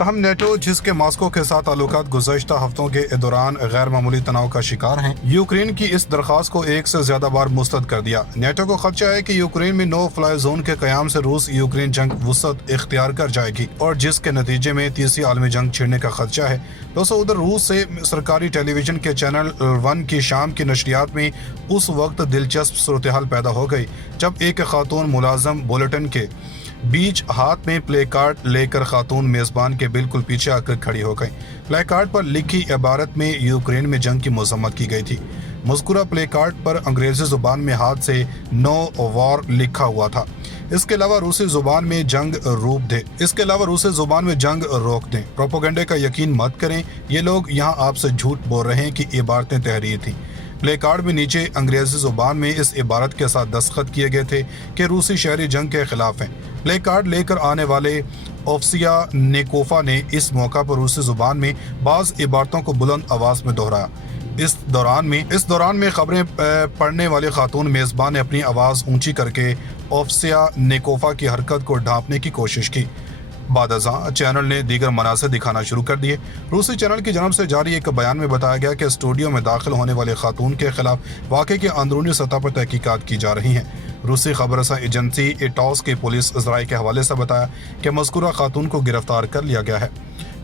तहम NATO जिसके Moscow के साथ ताल्लुकात गुज़श्ता हफ्तों के दौरान गैर मामूली तनाव का शिकार हैं, यूक्रेन की इस दरख्वास्त को एक से ज्यादा बार मुस्तरद कर दिया। नेटो को खदशा है कि यूक्रेन में नो फ्लाई जोन के क़याम से रूस यूक्रेन जंग वसअत इख्तियार कर जाएगी और जिसके नतीजे में तीसरी आलमी जंग छिड़ने का खदशा है। दोस्तों, उधर रूस से सरकारी टेलीविजन के चैनल 1 की शाम की नशरियात में उस वक्त दिलचस्प सूरत हाल पैदा हो गई जब एक खातून मुलाजम बुलेटिन के बीच हाथ में प्ले कार्ड लेकर खातून मेज़बान के बिल्कुल पीछे आकर खड़ी हो गई। प्ले कार्ड पर लिखी इबारत में यूक्रेन में जंग की मज़म्मत की गई थी। मज़कूरा प्ले कार्ड पर अंग्रेज़ी ज़ुबान में हाथ से नो वॉर लिखा हुआ था। इसके अलावा रूसी ज़ुबान में जंग रोक दें। प्रोपेगेंडे का यकीन मत करें, ये लोग यहाँ आपसे झूठ बोल रहे हैं कि इबारतें तहरीर थीं। प्ले कार्ड में नीचे अंग्रेज़ी ज़ुबान में इस इबारत के साथ दस्तखत किए गए थे कि रूसी शहरी जंग के खिलाफ हैं। प्ले कार्ड लेकर आने वाले ओफ्सिया नेकोफा ने इस मौका पर रूसी ज़ुबान में बाज़ इबारतों को बुलंद आवाज़ में दोहराया। इस दौरान में खबरें पढ़ने वाले खातून मेज़बान ने अपनी आवाज़ ऊंची करके ओफ्सिया नेकोफा की हरकत को ढांपने की कोशिश की। बाद अज़ां चैनल ने दीगर मनासिर दिखाना शुरू कर दिए। रूसी चैनल की जानब से जारी एक बयान में बताया गया कि स्टूडियो में दाखिल होने वाले खातून के खिलाफ वाक़े की अंदरूनी सतह पर तहकीकात की जा रही हैं। रूसी खबरसा एजेंसी इटॉस के पुलिस ज़राए के हवाले से बताया कि मज़कूरा खातून को गिरफ्तार कर लिया गया है।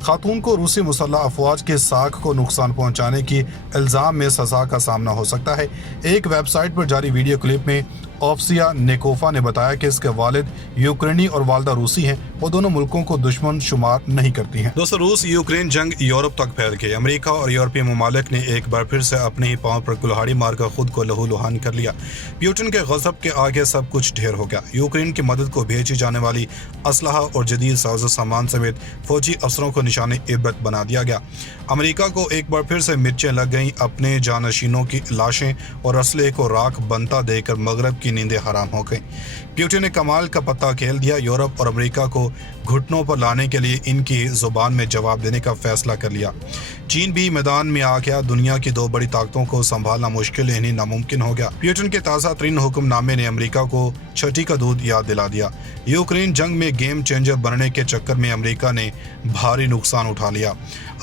खातून को रूसी मुसल्लह अफवाज के साख को नुकसान पहुँचाने की इल्ज़ाम में सज़ा का सामना हो सकता है। एक वेबसाइट पर जारी वीडियो क्लिप में ओफ्सिया नेकोफा ने बताया कि इसके वालिद यूक्रेनी और वालदा रूसी हैं। वो दोनों मुल्कों को दुश्मन शुमार नहीं करती हैं। दोस्तों, रूस यूक्रेन जंग यूरोप तक फैल गई। अमेरिका और यूरोपीय ममालिक ने एक बार फिर से अपने ही पांव पर कुल्हाड़ी मारकर खुद को लहूलुहान कर लिया। पुतिन के गज़ब के आगे सब कुछ ढेर हो गया। यूक्रेन की मदद को भेजी जाने वाली असलहा और जदीद साजो सामान समेत फौजी अफसरों को निशाने इबरत बना दिया गया। अमेरिका को एक बार फिर से मिर्चें लग गईं। अपने जानशीनों की लाशें और असलहे को राख बनता देकर मगरब की नींदें हराम हो गईं। पुतिन ने कमाल का पत्ता खेल दिया। यूरोप और अमेरिका को घुटनों पर लाने के लिए इनकी जुबान में जवाब देने का फैसला कर लिया। चीन भी मैदान में आ गया। दुनिया की दो बड़ी ताकतों को संभालना मुश्किल यानी नामुमकिन हो गया। पुतिन के ताज़ा तरीन हुक्मनामे ने अमेरिका को छठी का दूध याद दिला दिया। यूक्रेन जंग में गेम चेंजर बनने के चक्कर में अमेरिका ने भारी नुकसान उठा लिया।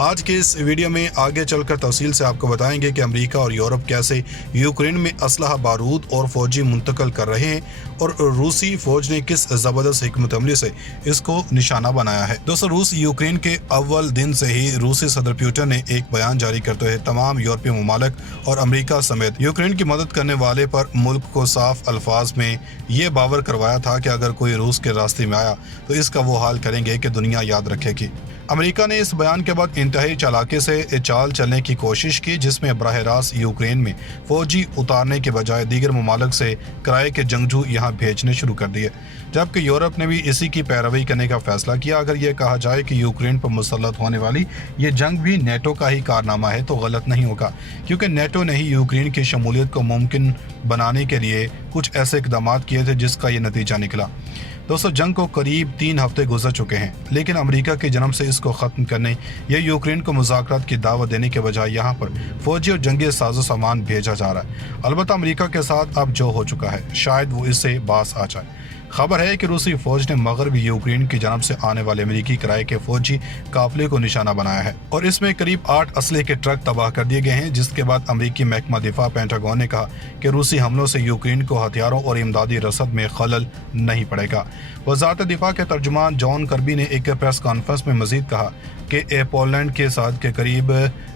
आज के इस वीडियो में आगे चलकर तफसील से आपको बताएंगे कि अमेरिका और यूरोप कैसे यूक्रेन में असलहा, बारूद और फौजी मुंतकिल कर रहे हैं और रूसी फौज ने किस ज़बरदस्त हिकमत अमली से इसको निशाना बनाया है। दोस्तों, रूस यूक्रेन के अव्वल दिन से ही रूसी सदर पुतिन ने एक बयान जारी करते हुए तमाम यूरोपीय ममालिक और अमेरिका समेत यूक्रेन की मदद करने वाले पर मुल्क को साफ अल्फाज में ये बावर करवाया था कि अगर कोई रूस के रास्ते में आया तो इसका वो हाल करेंगे कि दुनिया याद रखेगी। अमेरिका ने इस बयान के बाद इंतहाई चालाकी से चाल चलने की कोशिश की, जिसमें बराह रास्त यूक्रेन में फौजी उतारने के बजाय दीगर ममालिक से किराए के जंगजू यहाँ भेजने शुरू कर दिए, जबकि यूरोप ने भी इसी की पैरवी करने का फैसला किया। अगर ये कहा जाए कि यूक्रेन पर मुसल्लत होने वाली ये जंग भी नेटो का ही कारनामा है तो गलत नहीं होगा, क्योंकि नेटो ने ही यूक्रेन की शमूलियत को मुमकिन बनाने के लिए कुछ ऐसे इक़दाम किए थे जिसका ये नतीजा निकला। दोस्तों, जंग को करीब 3 हफ्ते गुजर चुके हैं, लेकिन अमेरिका की जन्म से इसको ख़त्म करने या यूक्रेन को मुज़ाकरात की दावत देने के बजाय यहाँ पर फौजी और जंगी साजो सामान भेजा जा रहा है। अलबत्ता अमेरिका के साथ अब जो हो चुका है शायद वो इससे बास आ जाए। खबर है कि रूसी फौज ने मगरबी यूक्रेन की जानब से आने वाले अमेरिकी किराए के फौजी काफिले को निशाना बनाया है और इसमें करीब 8 असलहे के ट्रक तबाह कर दिए गए हैं, जिसके बाद अमेरिकी महकमा दिफा पेंटागन ने कहा कि रूसी हमलों से यूक्रेन को हथियारों और इमदादी रसद में खलल नहीं पड़ेगा। वज़ारत दिफा के तर्जुमान जॉन कर्बी ने एक प्रेस कॉन्फ्रेंस में मजीद कहा कि पोलैंड के साथ के करीब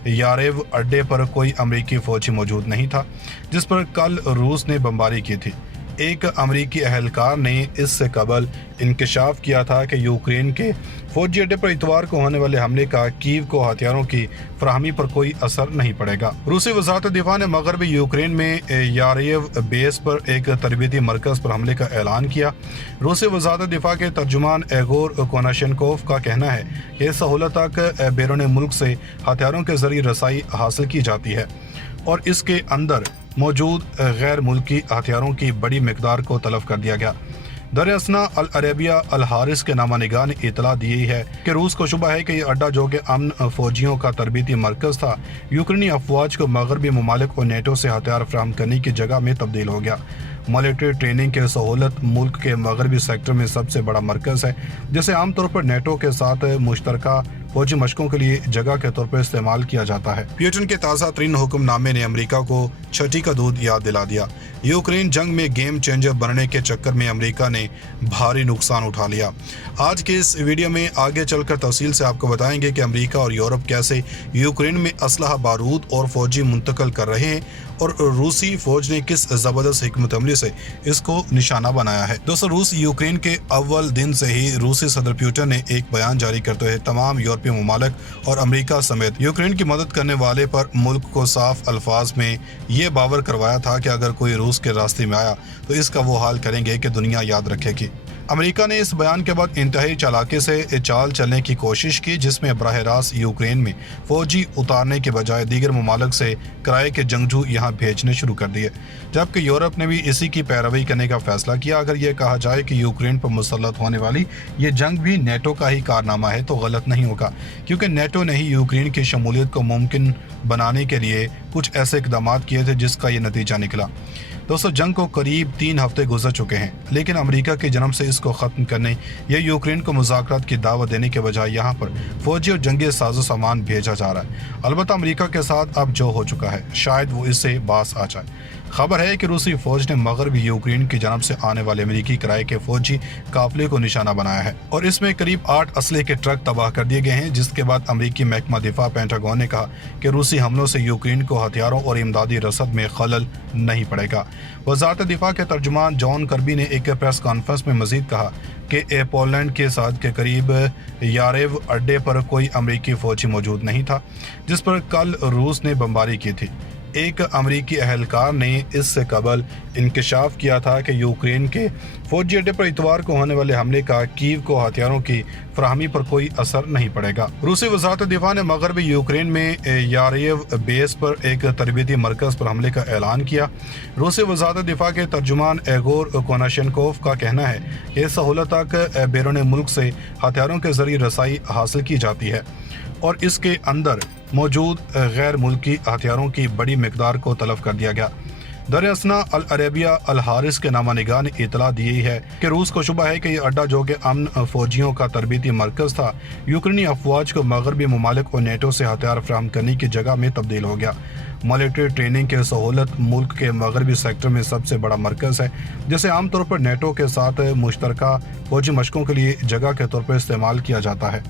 यारेव अड्डे पर कोई अमेरिकी फौजी मौजूद नहीं था, जिस पर कल रूस ने बमबारी की थी। एक अमेरिकी अहलकार ने इससे कबल इंकशाफ किया था कि यूक्रेन के फौजी अड्डे पर इतवार को होने वाले हमले का कीव को हथियारों की फराहमी पर कोई असर नहीं पड़ेगा। रूसी वज़ारत दिफा ने मगरबी यूक्रेन में यारेव बेस पर एक तरबीती मरकज़ पर हमले का ऐलान किया। रूसी वज़ारत दिफा के तर्जुमान एगोर कोनाशेनकोव का कहना है कि इस सहूलत तक बैरून मुल्क से हथियारों के जरिए रसाई हासिल की जाती है और इसके अंदर मौजूद गैर मुल्की हथियारों की बड़ी मकदार को तलब कर दिया गया। दरअसना अल अरेबिया अल हारिस के नामा निगाह ने इतला दी है कि रूस को शुबा है कि यह अड्डा, जो कि अमन फौजियों का तरबीती मरकज़ था, यूक्रेनी अफवाज को मगरबी ममालिक और नेटो से हथियार फराहम करने की जगह में तब्दील हो गया। मिलिट्री ट्रेनिंग की सहूलत मुल्क के मगरबी सेक्टर में सबसे बड़ा मरकज़ है, जिसे आमतौर पर नेटो के साथ मुश्तरका फौजी मशकों के लिए जगह के तौर पर इस्तेमाल किया जाता है। प्यूटन के ताज़ा तरीन हुक्मनामे ने अमेरिका को छठी का दूध याद दिला दिया। यूक्रेन जंग में गेम चेंजर बनने के चक्कर में अमेरिका ने भारी नुकसान उठा लिया। आज के इस वीडियो में आगे चलकर तफसील से आपको बताएंगे कि अमेरिका और यूरोप कैसे यूक्रेन में असलहा, बारूद और फौजी मुंतकिल कर रहे हैं और रूसी फौज ने किस जबरदस्त हिकमत अमली से इसको निशाना बनाया है। दोस्तों, रूस यूक्रेन के अव्वल दिन से ही रूसी सदर प्यूटन ने एक बयान जारी करते हुए तमाम यूरोपीय ममालिक और अमेरिका समेत यूक्रेन की मदद करने वाले पर मुल्क को साफ अल्फाज में ये बावर करवाया था कि अगर कोई रूस के रास्ते में आया तो इसका वो हाल करेंगे कि दुनिया याद रखेगी। अमेरिका ने इस बयान के बाद इंतहाई चालाकी से चाल चलने की कोशिश की, जिसमें बराह रास्त यूक्रेन में फौजी उतारने के बजाय दीगर ममालिक से किराए के जंगजू यहाँ भेजने शुरू कर दिए, जबकि यूरोप ने भी इसी की पैरवी करने का फैसला किया। अगर यह कहा जाए कि यूक्रेन पर मुसल्लत होने वाली ये जंग भी नेटो का ही कारनामा है तो गलत नहीं होगा, क्योंकि नेटो ने ही यूक्रेन की शमूलियत को मुमकिन बनाने के लिए कुछ ऐसे इकदाम किए थे जिसका ये नतीजा निकला। दोस्तों, जंग को करीब 3 हफ्ते गुजर चुके हैं, लेकिन अमेरिका के जन्म से इसको ख़त्म करने या यूक्रेन को मुज़ाकरात की दावत देने के बजाय यहाँ पर फौजी और जंगी साजो सामान भेजा जा रहा है। अलबत्ता अमेरिका के साथ अब जो हो चुका है, शायद वो इससे बास आ जाए। खबर है कि रूसी फौज ने मगरबी यूक्रेन की जानब से आने वाले अमेरिकी किराए के फौजी काफिले को निशाना बनाया है और इसमें करीब 8 असले के ट्रक तबाह कर दिए गए हैं, जिसके बाद अमेरिकी महकमा दिफा पेंटागन ने कहा कि रूसी हमलों से यूक्रेन को हथियारों और इमदादी रसद में खलल नहीं पड़ेगा। वजारत दिफा के तर्जुमान जॉन कर्बी ने एक प्रेस कॉन्फ्रेंस में मजीद कहा कि पोलैंड के साथ के करीब यारेव अड्डे पर कोई अमेरिकी फौजी मौजूद नहीं था, जिस पर कल रूस ने बमबारी की थी। एक अमेरिकी अहलकार ने इससे कबल इंकशाफ किया था कि यूक्रेन के फौजी अड्डे पर इतवार को होने वाले हमले का कीव को हथियारों की फराहमी पर कोई असर नहीं पड़ेगा। रूसी वजारत दिफा ने मगरबी यूक्रेन में यारेव बेस पर एक तरबीती मरकज पर हमले का ऐलान किया। रूसी वजारत दिफा के तर्जुमान एगोर कोनाशेंकोव का कहना है कि इस सहूलत तक बैरून मुल्क से हथियारों के जरिए रसाई हासिल की जाती है और इसके अंदर मौजूद गैर मुल्की हथियारों की बड़ी मिकदार को तलब कर दिया गया। दरअसल अल अरेबिया अल हारिस के नामा निगाह ने इतला दी है कि रूस को शुबा है कि यह अड्डा, जो कि अमन फौजियों का तरबीती मरकज था, यूक्रेनी अफवाज को मगरबी ममालिक और नेटो से हथियार फराहम करने की जगह में तब्दील हो गया। मिलिट्री ट्रेनिंग की सहूलत मुल्क के मगरबी सेक्टर में सबसे बड़ा मरकज़ है, जिसे आमतौर पर नेटो के साथ मुश्तरका फौजी मशकों के लिए जगह के तौर पर इस्तेमाल किया जाता है।